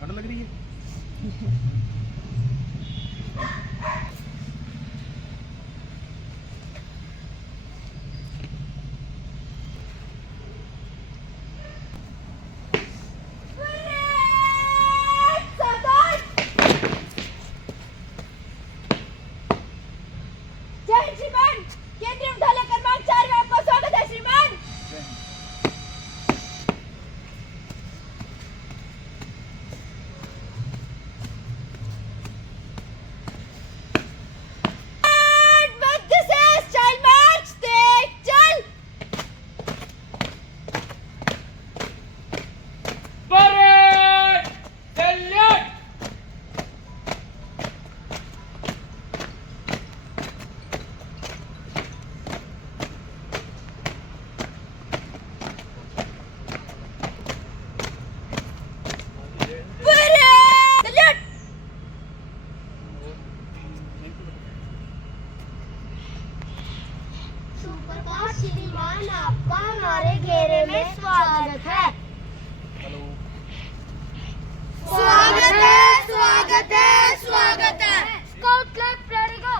ठंड लग रही है। श्रीमान, आपका हमारे घेरे में स्वागत है। स्वागत है, स्वागत है, स्वागत है। स्काउट क्लब रेडी गो।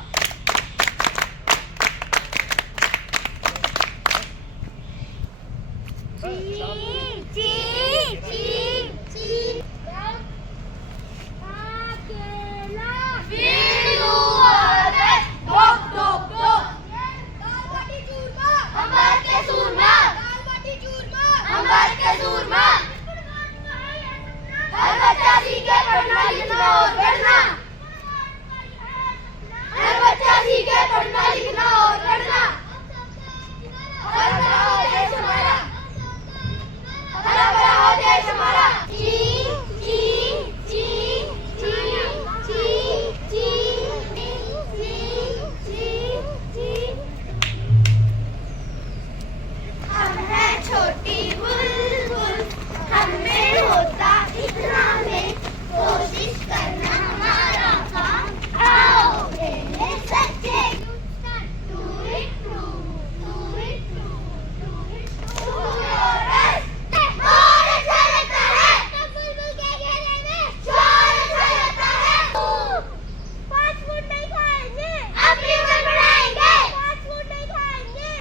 ची ची ची ची अकेला वीरू आवे डोक डोक डोक। अंबर के सूरमा, अंबर के सूरमा। हर बच्चा सीखे पढ़ना लिखना और पढ़ना। हर बच्चा सीखे पढ़ना लिखना और पढ़ना। हरा भरा हो देश हमारा, हरा भरा हो देश हमारा। ची ची ची ची ची ची ची ची। हम हैं छोटी बुलबुल, हमें होता इतना में, कोशिश करना हमारा काम। आओ खेले सच्चे। Do it true, do it true, do it true। और अच्छा लगता है। बुलबुल के घेरे में शोर अच्छा लगता है। फास्ट फूड नहीं खाएंगे, अपनी उम्र बढ़ाएंगे। फास्ट फूड नहीं खाएंगे।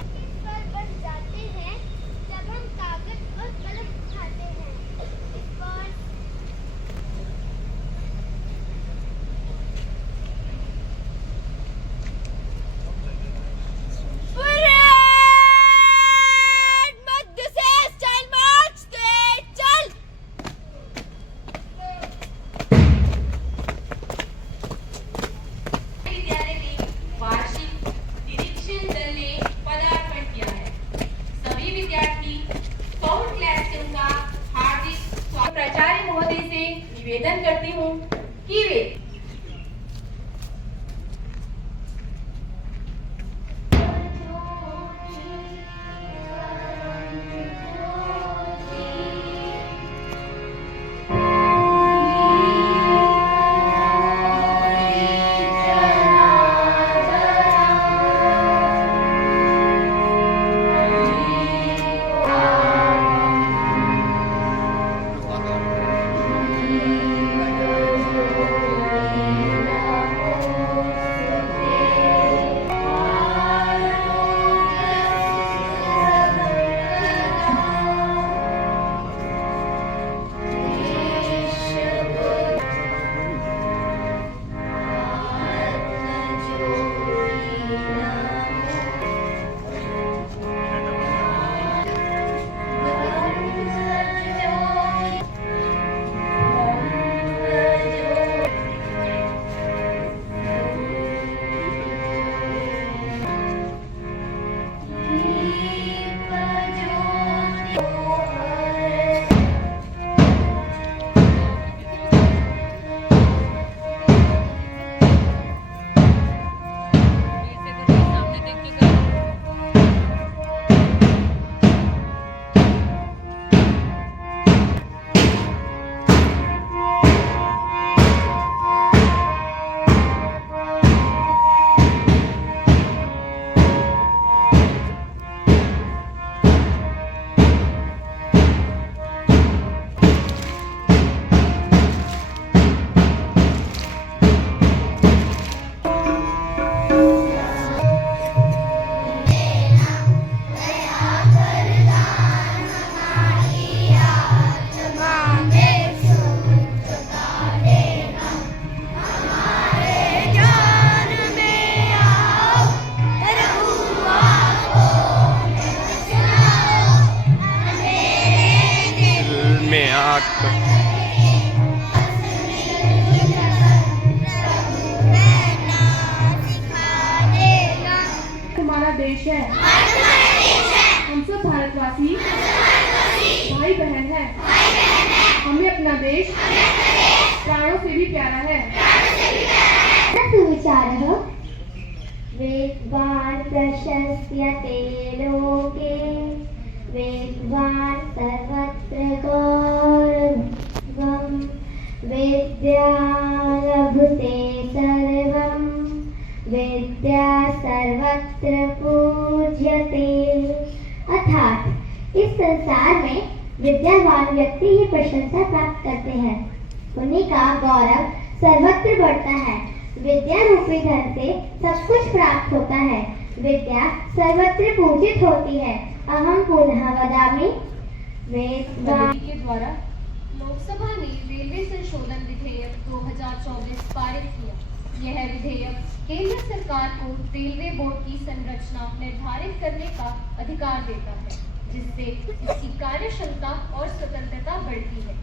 पर बन जाते हैं जब हम कागज और कलम खाते हैं। इस पर मध्य से स्टाइल मार्च तेज चल। विद्यालय में वार्षिक निरीक्षण दल ने पदार्पण किया है। सभी विद्यार्थी स्काउट क्लास से उनका हार्दिक स्वागत। प्राचार्य महोदय से निवेदन करती हूँ कि वे ची हमारा देश है, हम सब भारतवासी भाई बहन है। हमें अपना देश प्राणों से भी प्यारा है। सुविचारः वेदवान् प्रशस्यते लोके वेदवान् सर्वत्र गौरवम् विद्या लभते सर्वं विद्या सर्वत्र पूज्यते। अर्थात इस संसार में विद्यावान व्यक्ति ही प्रशंसा प्राप्त करते हैं, उन्हीं का गौरव सर्वत्र बढ़ता है। विद्या रूपी धन से सब कुछ प्राप्त होता है, विद्या सर्वत्र पूजित होती है। अहम पुनः वदामि वेदवान् के द्वारा लोकसभा ने रेलवे संशोधन विधेयक 2024 पारित किया। यह विधेयक केंद्र सरकार को रेलवे बोर्ड की संरचना निर्धारित करने का अधिकार देता है, जिससे इसकी कार्यक्षमता और स्वतंत्रता बढ़ती है।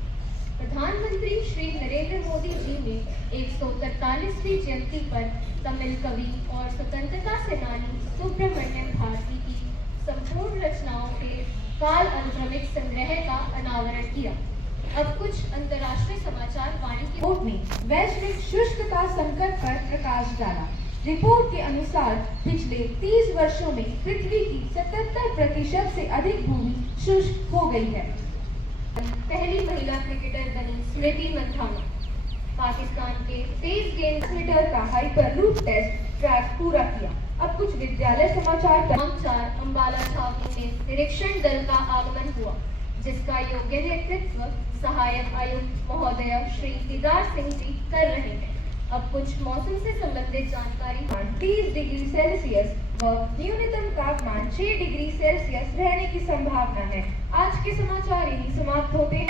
प्रधानमंत्री श्री नरेंद्र मोदी जी ने 143वीं जयंती पर तमिल कवि और स्वतंत्रता सेनानी सुब्रमण्यम भारती की संपूर्ण रचनाओं के काल अनुक्रमिक संग्रह का अनावरण किया। अब कुछ अंतर्राष्ट्रीय समाचार वाणी की रिपोर्ट ने वैश्विक शुष्कता संकट पर प्रकाश डाला। रिपोर्ट के अनुसार पिछले 30 वर्षों में पृथ्वी की 77% से अधिक भूमि शुष्क हो गई है। पहली महिला क्रिकेटर बनी स्मृति मंधाना। पाकिस्तान के तेज गेंद मीटर का हाइपरलूप टेस्ट ट्रैक पूरा किया। अब कुछ विद्यालय समाचार पर 4 अम्बाला छावनी में निरीक्षण दल का आगमन हुआ, जिसका योग्य नेतृत्व सहायक आयुक्त महोदय श्री दीदार सिंह जी कर रहे हैं। अब कुछ मौसम से संबंधित जानकारी। 30 डिग्री सेल्सियस व न्यूनतम तापमान 6 डिग्री सेल्सियस रहने की संभावना है। आज के समाचार यही समाप्त होते हैं।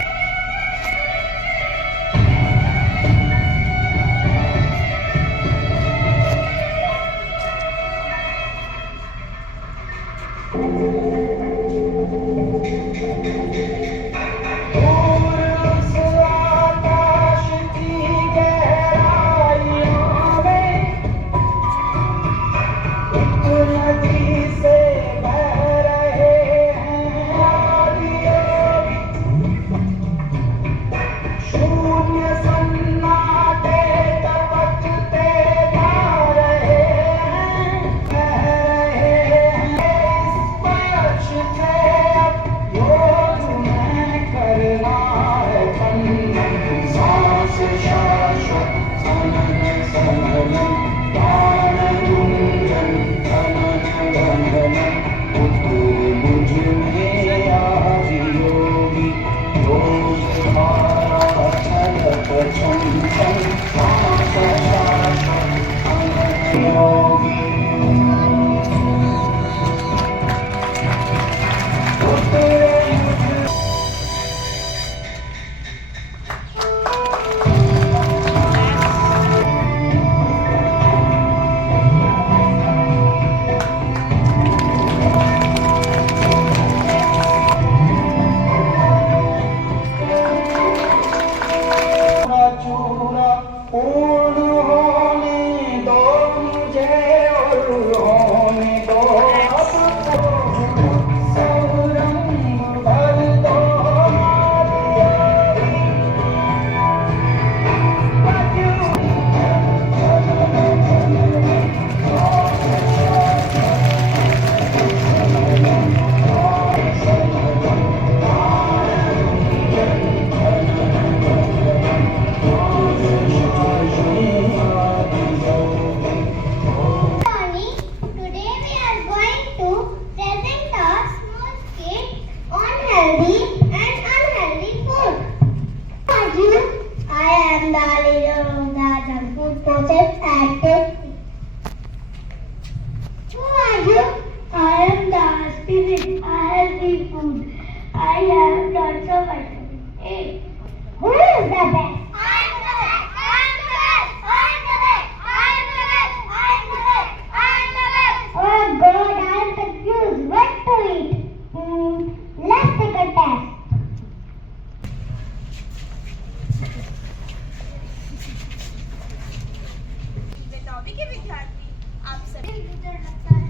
के विद्यार्थी, आप सभी गुजर लगता है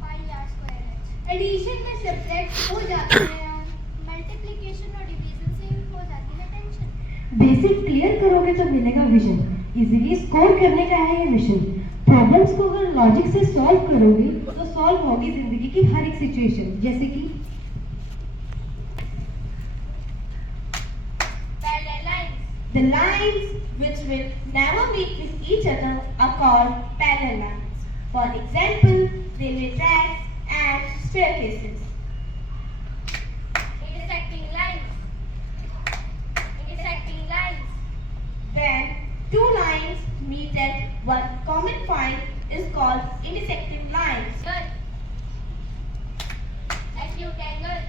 पाई आर स्क्वायर है। एडिशन में सब्ट्रैक्ट हो जाते हैं और मल्टीप्लिकेशन और डिवीजन से हो जाती है टेंशन। बेसिक क्लियर करोगे तो मिलेगा विजन। इजीली स्कोर करने का है ये मिशन। प्रॉब्लम्स को अगर लॉजिक से सॉल्व करोगे तो सॉल्व होगी जिंदगी की हर एक सिचुएशन। जैसे कि parallel lines. the lines which will never meet with each other are called parallel lines. For example, railway tracks and staircases. Intersecting lines. Intersecting lines. When two lines meet at one common point is called intersecting lines. Acute angle.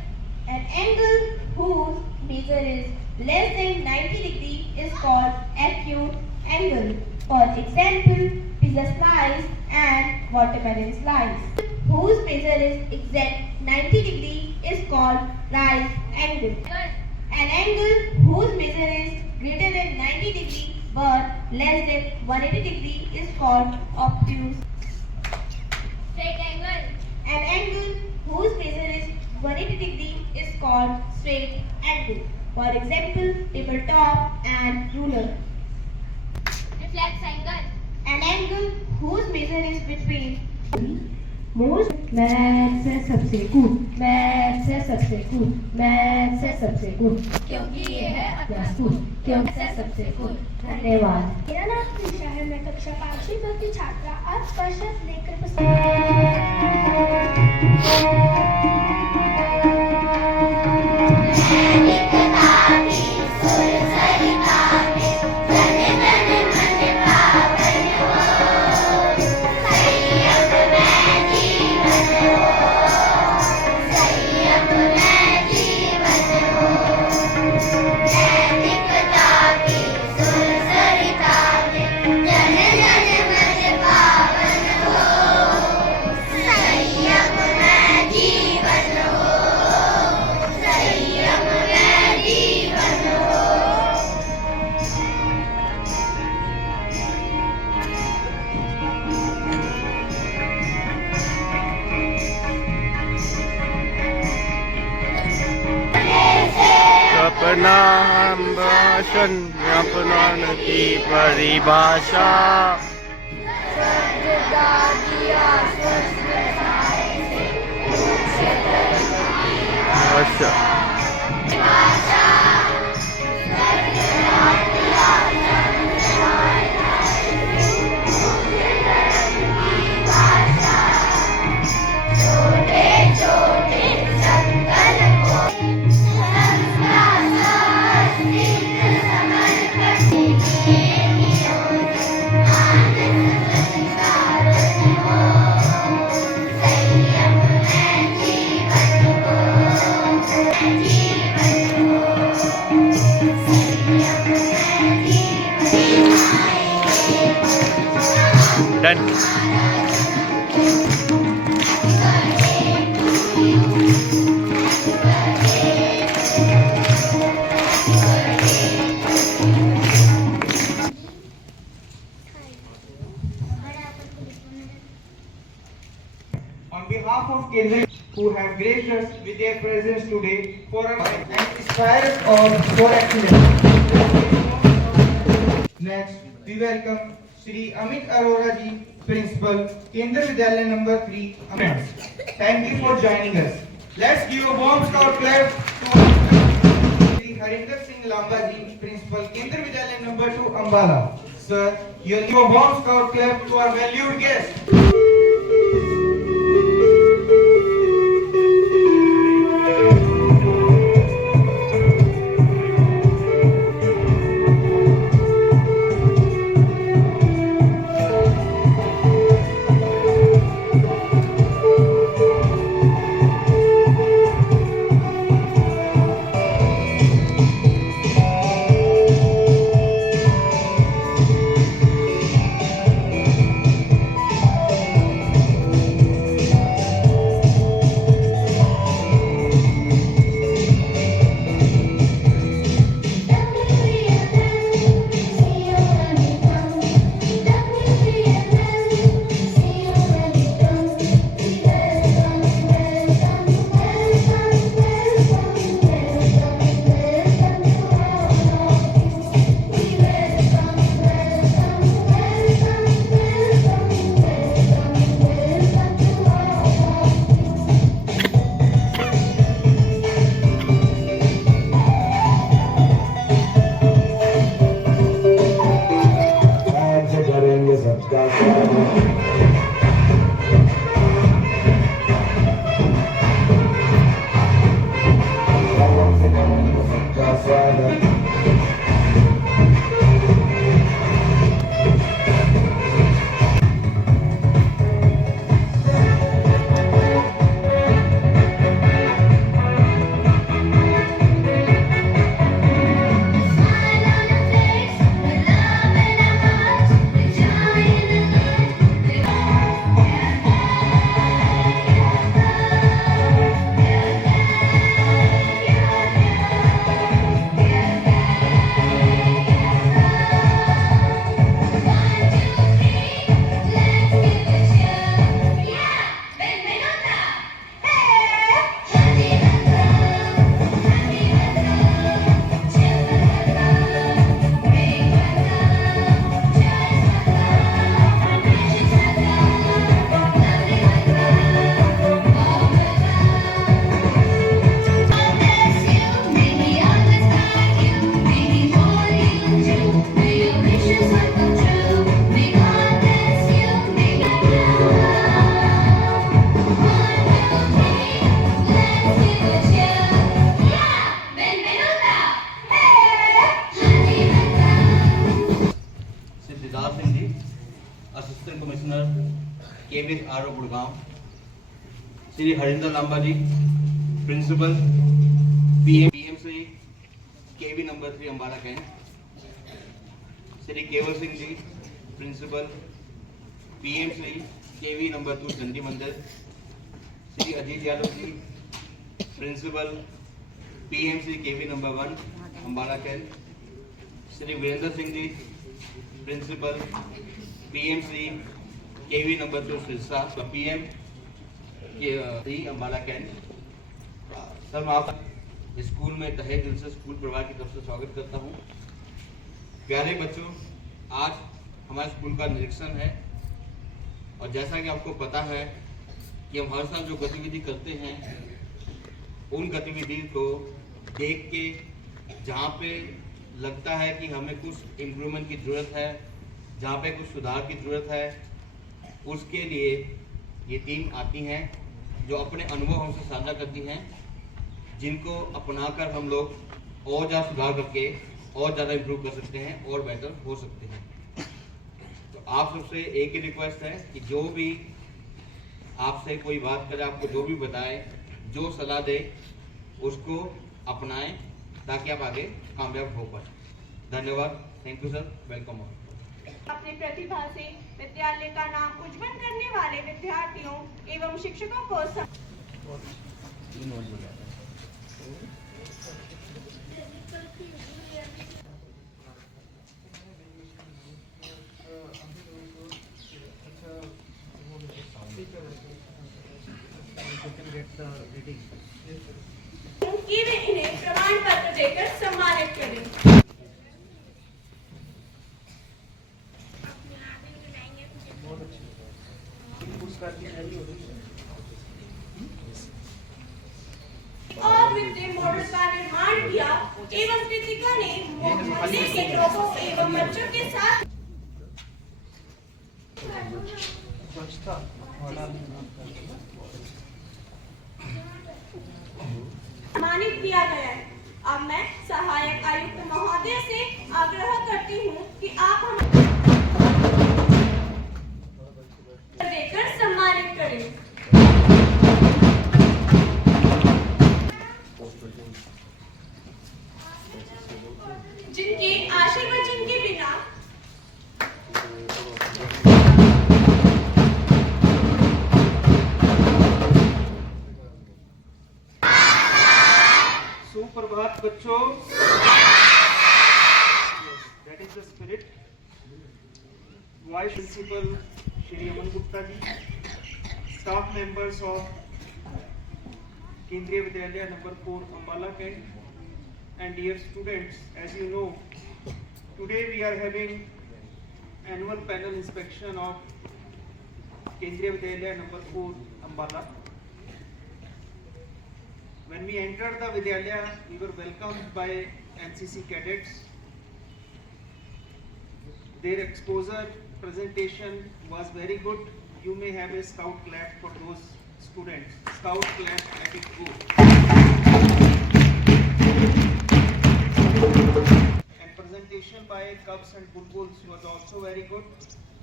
An angle whose measure is less than 90 degree is called acute angle. For example, pizza slice and watermelon slice, whose measure is exact 90 degree is called right angle. An angle whose measure is greater than 90 degree but less than 180 degree is called obtuse. Straight angle. An angle whose measure is 180 degree is called straight angle. For example, tabletop and ruler. Reflex angle. An angle whose measure is between most maths है सबसे cool, maths है सबसे cool, maths है सबसे कूल, क्योंकि ये है कूल, क्योंकि है सबसे कूल। धन्यवाद। मेरा नाम त्रिशा है। मैं कक्षा 5वीं की छात्रा आज का शब्द लेकर अपना हम भाषण अपनान की परिभाषा। अच्छा, done. On behalf of Kendra, who have graced us with their presence today for and inspire us for excellence. Next, we welcome Shri Amit Arora ji, Principal, Kendra Vidyalaya number 3, Amit. Thank you for joining us. Let's give a warm scout clap to Shri Harinder Singh Lamba ji, Principal, Kendra Vidyalaya number 2, Ambala. Sir, you'll give a warm scout clap to our valued guest. Siddharth Singh ji, assistant commissioner KVS R Gurgaon. Shri Harinder Lamba ji, principal PMC KV number 3 Ambala cantt. Shri Kewal Singh ji, principal PMC KV number 2 Chandi Mandir. Shri Ajit Yadav ji, principal PMC KV number 1 Ambala cantt. Shri Virendra Singh ji, principal PMC KV number 2 Sirsa PM Ambala cantt. Sir मैं आप स्कूल में तहे दिल से स्कूल परिवार की तरफ से स्वागत करता हूँ। प्यारे बच्चों, आज हमारे स्कूल का निरीक्षण है और जैसा कि आपको पता है कि हम हर साल जो गतिविधि करते हैं उन गतिविधि को देख के जहाँ पे लगता है कि हमें कुछ इम्प्रूवमेंट की ज़रूरत है, जहाँ पे कुछ सुधार की ज़रूरत है, उसके लिए ये टीम आती हैं जो अपने अनुभव हमसे साझा करती हैं, जिनको अपनाकर हम लोग और ज़्यादा सुधार करके और ज़्यादा इम्प्रूव कर सकते हैं और बेहतर हो सकते हैं। तो आप सबसे एक ही रिक्वेस्ट है कि जो भी आपसे कोई बात करे, आपको जो भी बताए, जो सलाह दे, उसको अपनाएं ताकि आप आगे कामयाब हो पाए। धन्यवाद। Thank you sir. Welcome all. अपनी प्रतिभा से विद्यालय का नाम उज्जवल करने वाले विद्यार्थियों एवं शिक्षकों को कि वे इन्हें प्रमाण पत्र देकर सम्मानित करें। और विद्या मॉडल का निर्माण किया एवं कृतिका ने मोहल्ले के लोगों एवं बच्चों के साथ सम्मानित किया गया है। अब मैं सहायक आयुक्त महोदय से आग्रह करती हूँ कि आप हम देकर सम्मानित करें। जिनके आशीर्वचन के बिना सुप्रभात बच्चों। That is the spirit. Vice Principal Shri Aman Gupta ji, staff members of Kendriya Vidyalaya number 4 Ambala Kent, and dear students, as you know, today we are having annual panel inspection of Kendriya Vidyalaya number 4 Ambala. When we entered the Vidyalaya, we were welcomed by NCC cadets. Their exposure presentation was very good. You may have a scout clap for those students. Scout clap, let it go. presentation by Cubs and Bulbuls was also very good.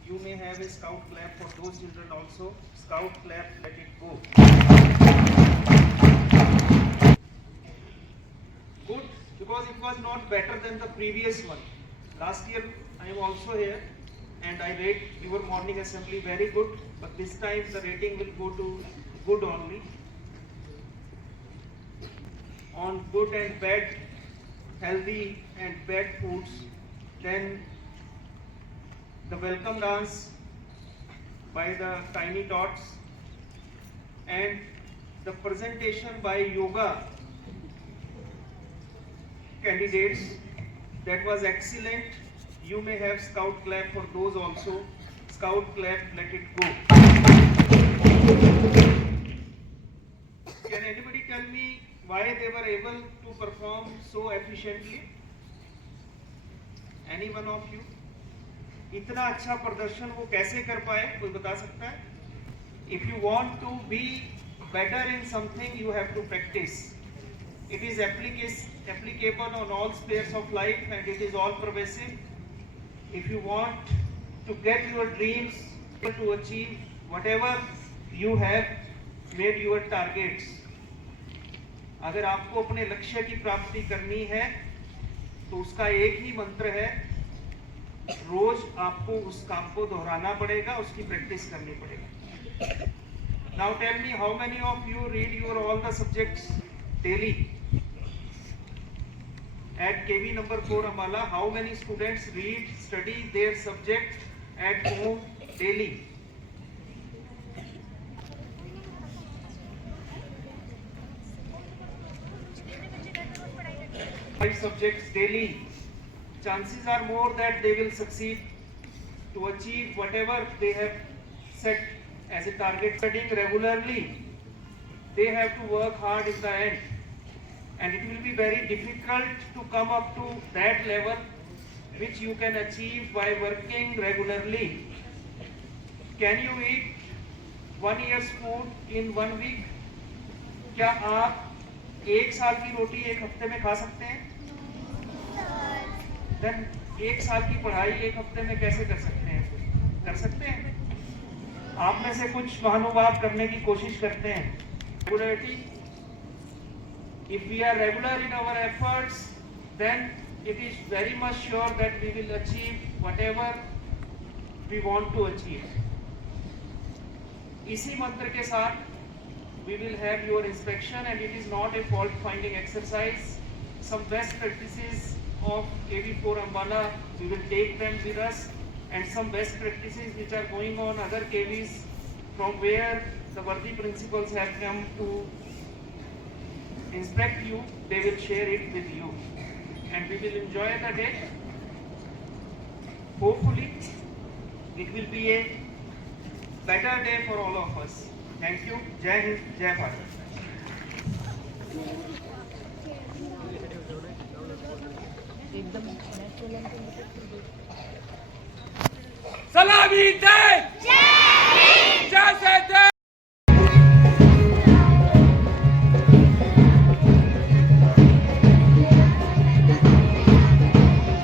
You may have a scout clap for those children also. Scout clap, let it go. Good, because it was not better than the previous one. Last year I am also here and I rate your morning assembly very good, but this time the rating will go to good only. On good and bad, healthy and bad foods, then the welcome dance by the Tiny Tots and the presentation by yoga candidates, that was excellent. You may have scout clap for those also. Scout clap, let it go. Can anybody tell me why they were able to perform so efficiently? Any one of you? इतना अच्छा प्रदर्शन वो कैसे कर पाए, कोई बता सकता है? If you want to be better in something, you have to practice. It is applicable on all spheres of life and it is all pervasive. If you want to get your dreams, to achieve whatever you have made your targets, अगर आपको अपने लक्ष्य की प्राप्ति करनी है तो उसका एक ही मंत्र है, रोज आपको उस काम को दोहराना पड़ेगा, उसकी प्रैक्टिस करनी पड़ेगी. Now tell me, how many of you read your all the subjects daily? At KV number 4 Ambala, how many students study their subject at home daily? Five subjects daily. Chances are more that they will succeed to achieve whatever they have set as a target. Studying regularly, they have to work hard in the end, and it will be very difficult to come up to that level which you can achieve by working regularly. Can you eat 1 year's food in 1 week? क्या आप 1 साल की रोटी 1 हफ्ते में खा सकते हैं? Then 1 साल की पढ़ाई 1 हफ्ते में कैसे कर सकते हैं? कर सकते हैं? आप में से कुछ महानुभाव करने की कोशिश करते हैं. Regularity. If we are regular in our efforts, then it is very much sure that we will achieve whatever we want to achieve. इसी मंत्र के साथ we will have your inspection, and it is not a fault finding exercise. Some best practices of KV4 Ambala, we will take them with us, and some best practices which are going on other KVs from where the worthy principals have come to inspect you, they will share it with you, and we will enjoy the day. Hopefully it will be a better day for all of us. Thank you. Jai Hind, Jai Bharat. सलामी दे